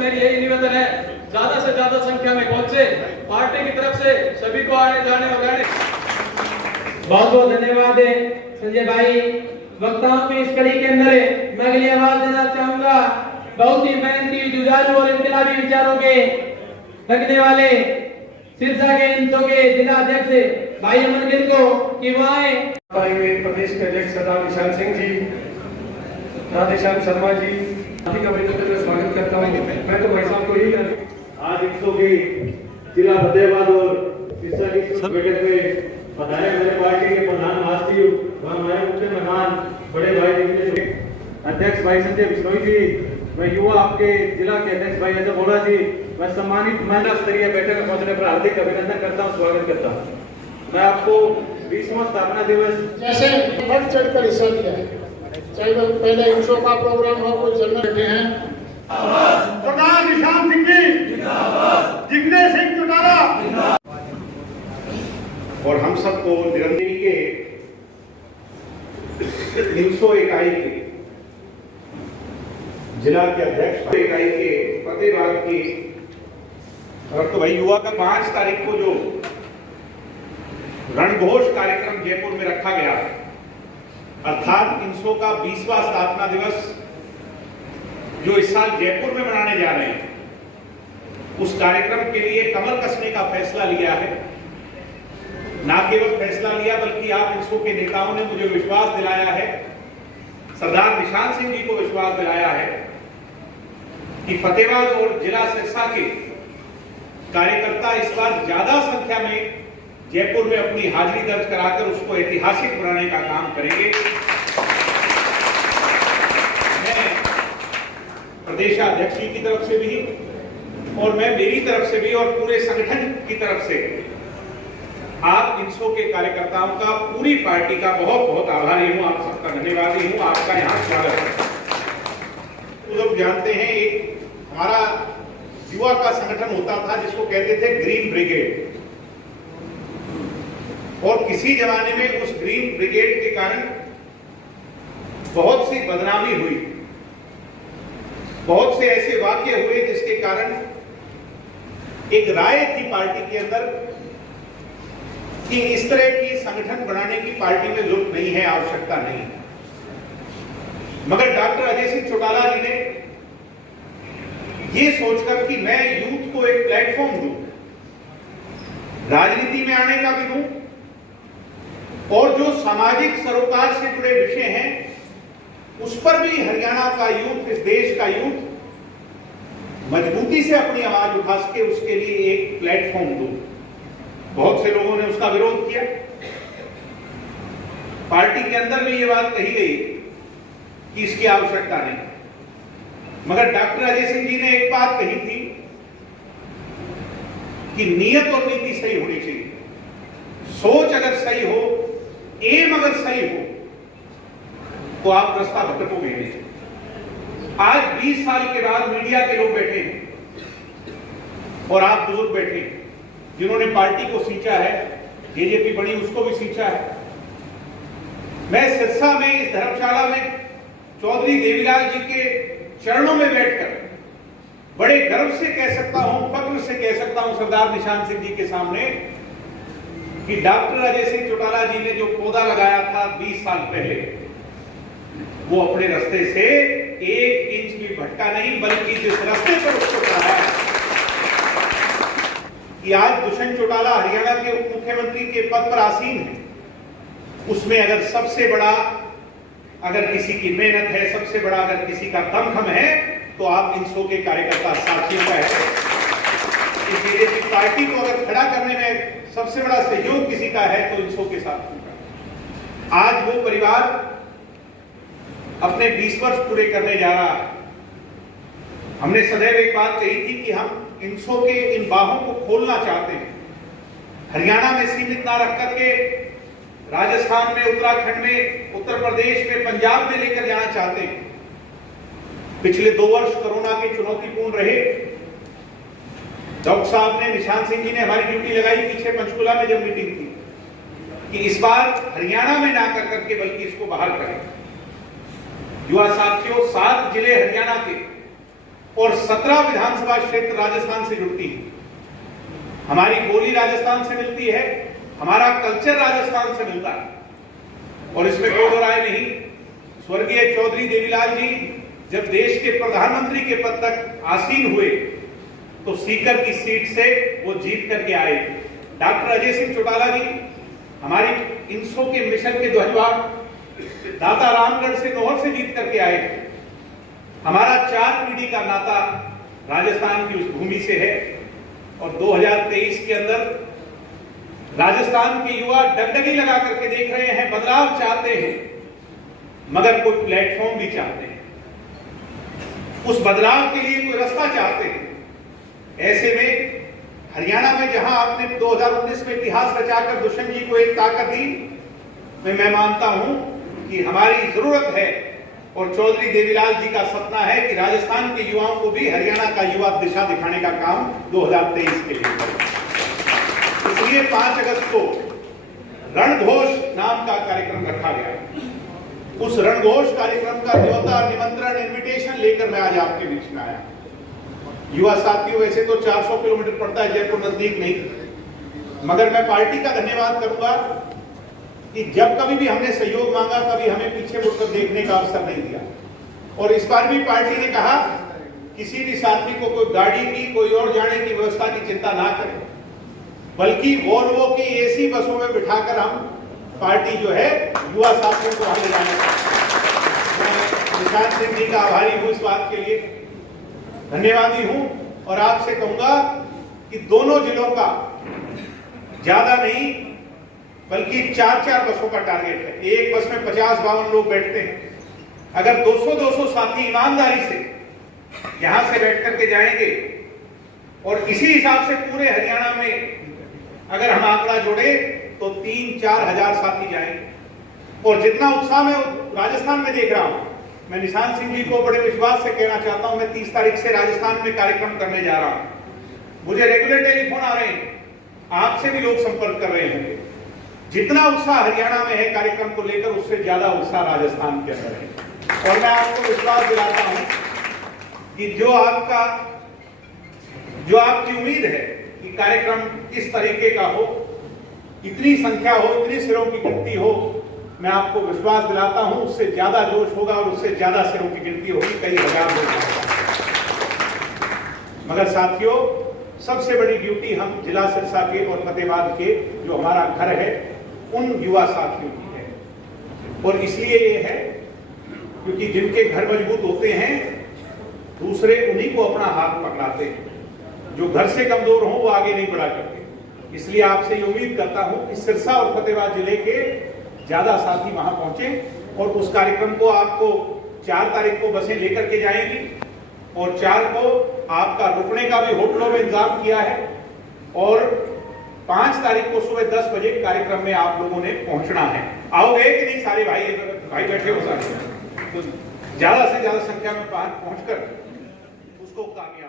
मेरी यही निवेदन है, ज्यादा से ज्यादा संख्या में पहुंचे। पार्टी की तरफ से सभी को आने जाने और रहने। बहुत बहुत धन्यवाद है संजय भाई। वक्ताओं में इस कड़ी के अंदर मैं अगली आवाज देना चाहूंगा बहुत ही मेहनती, जुझारू और इनकलाबी विचारों के रखने वाले सिरसा के इंसो के जिला अध्यक्ष भाई अमन गिल को कि वहाँ प्रदेश के अध्यक्ष सरदार निशान सिंह जी, राधेश्याम शर्मा जी, हार्दिक अभिनंदन का स्वागत करता हूँ। मैं तो भाई साहब को यही आज इंसो की जिला फतेहाबाद और सिरसा की बैठक में बताया मेरे पार्टी के प्रधान महासचिव व हमारे मुख्य मेहमान बड़े भाई अध्यक्ष भाई संजय बिश्नोई जी, मैं युवा आपके जिला के अध्यक्ष भाई अजय बोरा जी, मैं सम्मानित महिला स्तरीय बैठक में पहुंचने पर हार्दिक अभिनंदन करता हूं, स्वागत करता हूं। मैं आपको 20वां स्थापना दिवस जैसे बढ़ चढ़कर हिस्सा लिया है, चाहे वो पहले इंसो का प्रोग्राम हो, कोई जन्म रखे हैं। सरदार निशान सिंह जी, जिग्नेश सिंह चौटाला और हम सबको निरंजनी के इंसो इकाई के जिला के अध्यक्ष इकाई के फतेहाबाद की और तो भाई युवा का 5 तारीख को जो रणघोष कार्यक्रम जयपुर में रखा गया, अर्थात इंसो का 20वां स्थापना दिवस जो इस साल जयपुर में मनाने जा रहे हैं, उस कार्यक्रम के लिए कमर कसने का फैसला लिया है। ना केवल फैसला लिया बल्कि आप इंसो के नेताओं ने मुझे विश्वास दिलाया है, सरदार निशान सिंह जी को विश्वास दिलाया है कि फतेहाबाद और जिला सिरसा के कार्यकर्ता इस बार ज्यादा संख्या में जयपुर में अपनी हाजिरी दर्ज कराकर उसको ऐतिहासिक बनाने का काम करेंगे। मैं प्रदेशाध्यक्ष जी की तरफ से भी और मैं मेरी तरफ से भी और पूरे संगठन की तरफ से आप इंसो के कार्यकर्ताओं का, पूरी पार्टी का बहुत बहुत आभारी हूं, आप सबका धन्यवादी हूं, आपका यहां स्वागत है। तो लोग जानते हैं एक हमारा युवा का संगठन होता था जिसको कहते थे ग्रीन ब्रिगेड, और किसी जमाने में उस ग्रीन ब्रिगेड के कारण बहुत सी बदनामी हुई, बहुत से ऐसे वाकये हुए जिसके कारण एक राय थी पार्टी के अंदर कि इस तरह की संगठन बनाने की पार्टी में जरूरत नहीं है, आवश्यकता नहीं। मगर डॉक्टर अजय सिंह चौटाला जी ने ये सोचकर कि मैं यूथ को एक प्लेटफॉर्म दूं, राजनीति में आने का भी दूं, और जो सामाजिक सरोकार से जुड़े विषय हैं उस पर भी हरियाणा का यूथ, इस देश का यूथ मजबूती से अपनी आवाज उठा सके, उसके लिए एक प्लेटफॉर्म दूं। बहुत से लोगों ने उसका विरोध किया, पार्टी के अंदर भी ये बात कही गई कि इसकी आवश्यकता नहीं, मगर डॉक्टर अजय सिंह जी ने एक बात कही थी कि नियत और नीति सही होनी चाहिए, सोच अगर सही हो, एम अगर सही हो तो आप रास्ता भटकोगे नहीं। आज 20 साल के बाद मीडिया के लोग बैठे हैं और आप बुजुर्ग बैठे हैं जिन्होंने पार्टी को सींचा है, जेजेपी बनी उसको भी सींचा है। मैं सिरसा में इस धर्मशाला में चौधरी देवीलाल जी के चरणों में बैठकर बड़े गर्व से कह सकता हूं, फक्र से कह सकता हूं सरदार निशान सिंह जी के सामने कि डॉक्टर अजय सिंह चौटाला जी ने जो पौधा लगाया था 20 साल पहले, वो अपने रास्ते से 1 इंच भी भटका नहीं, बल्कि जिस रास्ते पर उसको चढ़ाया कि आज दुष्यंत चौटाला हरियाणा के उप मुख्यमंत्री के पद पर आसीन है, उसमें अगर सबसे बड़ा अगर किसी की मेहनत है, सबसे बड़ा अगर किसी का दमखम है तो आप इंसो के कार्यकर्ता साथियों का है। इस बीजेपी पार्टी को अगर खड़ा करने में सबसे बड़ा सहयोग किसी का है तो इंसो के साथियों का। आज वो परिवार अपने 20 वर्ष पूरे करने जा रहा है। हमने सदैव एक बात कही थी कि हम इंसो के इन बाहों को खोलना चाहते हैं, हरियाणा में सीमित ना रख करके राजस्थान में, उत्तराखंड में, उत्तर प्रदेश में, पंजाब में लेकर जाना चाहते हैं। पिछले 2 वर्ष कोरोना के चुनौतीपूर्ण रहे। डॉक्टर साहब ने, निशान सिंह जी ने हमारी ड्यूटी लगाई पीछे पंचकुला में जब मीटिंग थी कि इस बार हरियाणा में ना कर करके बल्कि इसको बाहर करें। युवा साथियों, 7 जिले हरियाणा के और 17 विधानसभा क्षेत्र राजस्थान से जुड़ती है। हमारी बोली राजस्थान से मिलती है, हमारा कल्चर राजस्थान से मिलता है, और इसमें कोई दो राय नहीं। स्वर्गीय चौधरी देवीलाल जी जब देश के प्रधानमंत्री के पद तक आसीन हुए तो सीकर की सीट से वो जीत करके आए। डॉक्टर अजय सिंह चौटाला जी हमारी इंसो के मिशन के ध्वजवाहक दाता रामगढ़ से नौहर से जीत करके आए। हमारा 4 पीढ़ी का नाता राजस्थान की उस भूमि से है, और 2023 के अंदर राजस्थान के युवा डगडगी लगा करके देख रहे हैं, बदलाव चाहते हैं, मगर कोई प्लेटफॉर्म भी चाहते हैं, उस बदलाव के लिए कोई रास्ता चाहते हैं। ऐसे में हरियाणा में जहां आपने 2019 में इतिहास रचाकर दुष्यंत जी को एक ताकत दी, मैं मानता हूं कि हमारी जरूरत है और चौधरी देवीलाल जी का सपना है कि राजस्थान के युवाओं को भी हरियाणा का युवा दिशा दिखाने का काम 2023 के लिए करें। इसलिए 5 अगस्त को रणघोष नाम का कार्यक्रम रखा गया। उस रणघोष कार्यक्रम का न्योता, निमंत्रण, इन्विटेशन लेकर मैं आज आपके बीच में आया। युवा साथियों, वैसे तो 400 किलोमीटर पड़ता है, जयपुर नजदीक नहीं, मगर मैं पार्टी का धन्यवाद करूंगा कि जब कभी भी हमने सहयोग मांगा कभी हमें पीछे मुड़कर देखने का अवसर नहीं दिया। और इस बार भी पार्टी ने कहा किसी भी साथी को कोई गाड़ी की, कोई और जाने की व्यवस्था की चिंता ना करें, बल्कि वोल्वो की एसी बसों में बिठाकर हम पार्टी जो है युवा साथियों को आगे जाने का। मैं निशांत सिंह जी का आभारी हूं, इस बात के लिए धन्यवादी हूं, और आपसे कहूंगा कि दोनों जिलों का ज्यादा नहीं बल्कि 4-4 बसों का टारगेट है। एक बस में 50-52 लोग बैठते हैं। अगर 200-200 साथी ईमानदारी से यहां से बैठ करके जाएंगे और इसी हिसाब से पूरे हरियाणा में अगर हम आंकड़ा जोड़े तो 3-4 हजार साथी जाएंगे। और जितना उत्साह मैं राजस्थान में देख रहा हूं, मैं निशांत सिंह जी को बड़े विश्वास से कहना चाहता हूं, मैं 30 तारीख से राजस्थान में कार्यक्रम करने जा रहा हूं। मुझे रेगुलर टेलीफोन आ रहे हैं, आपसे भी लोग संपर्क कर रहे होंगे। जितना उत्साह हरियाणा में है कार्यक्रम को लेकर, उससे ज्यादा उत्साह राजस्थान के अंदर है। और मैं आपको विश्वास दिलाता हूं कि जो आपकी उम्मीद है कि कार्यक्रम इस तरीके का हो, इतनी संख्या हो, इतनी सिरों की गिनती हो, मैं आपको विश्वास दिलाता हूं उससे ज्यादा जोश होगा और उससे ज्यादा सिरों की गिनती होगी, कई हजार लोग। मगर साथियों, सबसे बड़ी ड्यूटी हम जिला सिरसा के और फतेहाबाद के जो हमारा घर है उन युवा साथियों की है। और इसलिए ये है क्योंकि जिनके घर मजबूत होते हैं दूसरे उन्हीं को अपना हाथ पकड़ाते हैं, जो घर से कमजोर हों वो आगे नहीं बढ़ा करते। इसलिए आपसे ये उम्मीद करता हूं कि सिरसा और फतेहाबाद जिले के ज्यादा साथी वहां पहुंचे और उस कार्यक्रम को आपको 4 तारीख को बसें लेकर के जाएंगी और 4 को आपका रुकने का भी होटलों में इंतजाम किया है, और 5 तारीख को सुबह 10 बजे कार्यक्रम में आप लोगों ने पहुंचना है। आओगे कि नहीं? सारे भाई बैठे हो, सारे तो ज्यादा से ज्यादा संख्या में पहुंचकर उसको कामयाब